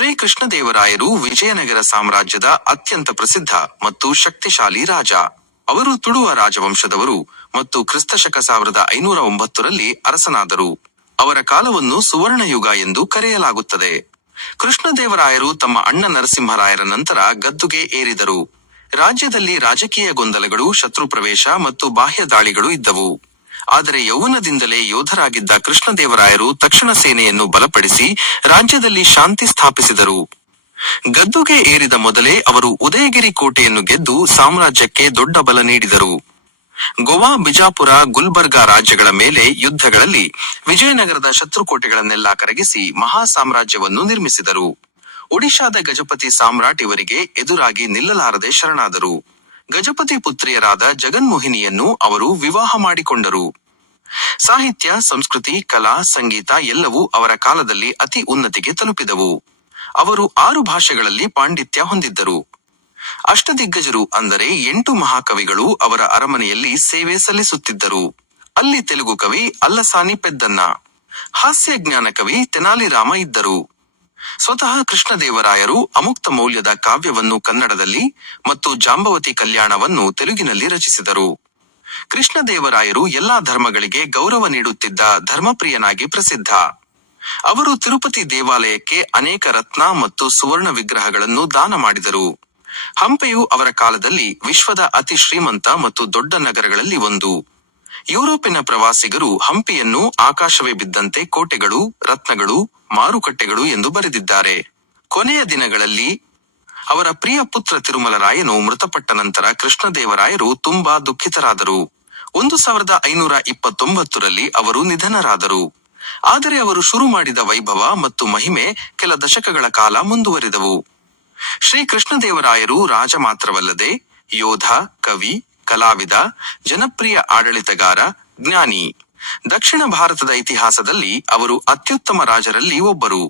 ಶ್ರೀ ಕೃಷ್ಣದೇವರಾಯರು ವಿಜಯನಗರ ಸಾಮ್ರಾಜ್ಯದ ಅತ್ಯಂತ ಪ್ರಸಿದ್ಧ ಮತ್ತು ಶಕ್ತಿಶಾಲಿ ರಾಜ. ಅವರು ತುಳುವ ರಾಜವಂಶದವರು ಮತ್ತು ಕ್ರಿಸ್ತಶಕ 1509ರಲ್ಲಿ ಅರಸನಾದರು. ಅವರ ಕಾಲವನ್ನು ಸುವರ್ಣಯುಗ ಎಂದು ಕರೆಯಲಾಗುತ್ತದೆ. ಕೃಷ್ಣದೇವರಾಯರು ತಮ್ಮ ಅಣ್ಣ ನರಸಿಂಹರಾಯರ ನಂತರ ಗದ್ದುಗೆ ಏರಿದರು. ರಾಜ್ಯದಲ್ಲಿ ರಾಜಕೀಯ ಗೊಂದಲಗಳು, ಶತ್ರು ಪ್ರವೇಶ ಮತ್ತು ಬಾಹ್ಯ ದಾಳಿಗಳು ಇದ್ದವು. ಆದರೆ ಯೌವನದಿಂದಲೇ ಯೋಧರಾಗಿದ್ದ ಕೃಷ್ಣದೇವರಾಯರು ತಕ್ಷಣ ಸೇನೆಯನ್ನು ಬಲಪಡಿಸಿ ರಾಜ್ಯದಲ್ಲಿ ಶಾಂತಿ ಸ್ಥಾಪಿಸಿದರು. ಗದ್ದುಗೆ ಏರಿದ ಮೊದಲೇ ಅವರು ಉದಯಗಿರಿ ಕೋಟೆಯನ್ನು ಗೆದ್ದು ಸಾಮ್ರಾಜ್ಯಕ್ಕೆ ದೊಡ್ಡ ಬಲ ನೀಡಿದರು. ಗೋವಾ, ಬಿಜಾಪುರ, ಗುಲ್ಬರ್ಗಾ ರಾಜ್ಯಗಳ ಮೇಲೆ ಯುದ್ಧಗಳಲ್ಲಿ ವಿಜಯನಗರದ ಶತ್ರುಕೋಟೆಗಳನ್ನೆಲ್ಲ ಕರಗಿಸಿ ಮಹಾ ಸಾಮ್ರಾಜ್ಯವನ್ನು ನಿರ್ಮಿಸಿದರು. ಒಡಿಶಾದ ಗಜಪತಿ ಸಾಮ್ರಾಟ್ ಇವರಿಗೆ ಎದುರಾಗಿ ನಿಲ್ಲಲಾರದೆ ಶರಣಾದರು. ಗಜಪತಿ ಪುತ್ರಿಯರಾದ ಜಗನ್ಮೋಹಿನಿಯನ್ನು ಅವರು ವಿವಾಹ ಮಾಡಿಕೊಂಡರು. ಸಾಹಿತ್ಯ, ಸಂಸ್ಕೃತಿ, ಕಲಾ, ಸಂಗೀತ ಎಲ್ಲವೂ ಅವರ ಕಾಲದಲ್ಲಿ ಅತಿ ಉನ್ನತಿಗೆ ತಲುಪಿದವು. ಅವರು 6 ಭಾಷೆಗಳಲ್ಲಿ ಪಾಂಡಿತ್ಯ ಹೊಂದಿದ್ದರು. ಅಷ್ಟದಿಗ್ಗಜರು ಅಂದರೆ 8 ಮಹಾಕವಿಗಳು ಅವರ ಅರಮನೆಯಲ್ಲಿ ಸೇವೆ ಸಲ್ಲಿಸುತ್ತಿದ್ದರು. ಅಲ್ಲಿ ತೆಲುಗು ಕವಿ ಅಲ್ಲಸಾನಿ ಪೆದ್ದನ್ನ, ಹಾಸ್ಯ ಜ್ಞಾನ ಕವಿ ತೆನಾಲಿ ರಾಮ ಇದ್ದರು. ಸ್ವತಃ ಕೃಷ್ಣದೇವರಾಯರು ಅಮುಕ್ತ ಮೌಲ್ಯದ ಕಾವ್ಯವನ್ನು ಕನ್ನಡದಲ್ಲಿ ಮತ್ತು ಜಾಂಬವತಿ ಕಲ್ಯಾಣವನ್ನು ತೆಲುಗಿನಲ್ಲಿ ರಚಿಸಿದರು. ಕೃಷ್ಣದೇವರಾಯರು ಎಲ್ಲಾ ಧರ್ಮಗಳಿಗೆ ಗೌರವ ನೀಡುತ್ತಿದ್ದ ಧರ್ಮಪ್ರಿಯನಾಗಿ ಪ್ರಸಿದ್ಧ. ಅವರು ತಿರುಪತಿ ದೇವಾಲಯಕ್ಕೆ ಅನೇಕ ರತ್ನ ಮತ್ತು ಸುವರ್ಣ ವಿಗ್ರಹಗಳನ್ನು ದಾನ ಮಾಡಿದರು. ಹಂಪೆಯು ಅವರ ಕಾಲದಲ್ಲಿ ವಿಶ್ವದ ಅತಿ ಶ್ರೀಮಂತ ಮತ್ತು ದೊಡ್ಡ ನಗರಗಳಲ್ಲಿ ಒಂದು. ಯುರೋಪಿನ ಪ್ರವಾಸಿಗರು ಹಂಪಿಯನ್ನು ಆಕಾಶವೇ ಬಿದ್ದಂತೆ ಕೋಟೆಗಳು, ರತ್ನಗಳು, ಮಾರುಕಟ್ಟೆಗಳು ಎಂದು ಬರೆದಿದ್ದಾರೆ. ಕೊನೆಯ ದಿನಗಳಲ್ಲಿ ಅವರ ಪ್ರಿಯ ಪುತ್ರ ತಿರುಮಲರಾಯನು ಮೃತಪಟ್ಟ ನಂತರ ಕೃಷ್ಣದೇವರಾಯರು ತುಂಬಾ ದುಃಖಿತರಾದರು. 1529ರಲ್ಲಿ ಅವರು ನಿಧನರಾದರು. ಆದರೆ ಅವರು ಶುರು ಮಾಡಿದ ವೈಭವ ಮತ್ತು ಮಹಿಮೆ ಕೆಲ ದಶಕಗಳ ಕಾಲ ಮುಂದುವರಿದವು. ಶ್ರೀ ಕೃಷ್ಣದೇವರಾಯರು ರಾಜ ಮಾತ್ರವಲ್ಲದೆ ಯೋಧ, ಕವಿ, ಕಲಾವಿದ, ಜನಪ್ರಿಯ ಆಡಳಿತಗಾರ, ಜ್ಞಾನಿ. ದಕ್ಷಿಣ ಭಾರತದ ಇತಿಹಾಸದಲ್ಲಿ ಅವರು ಅತ್ಯುತ್ತಮ ರಾಜರಲ್ಲಿ ಒಬ್ಬರು.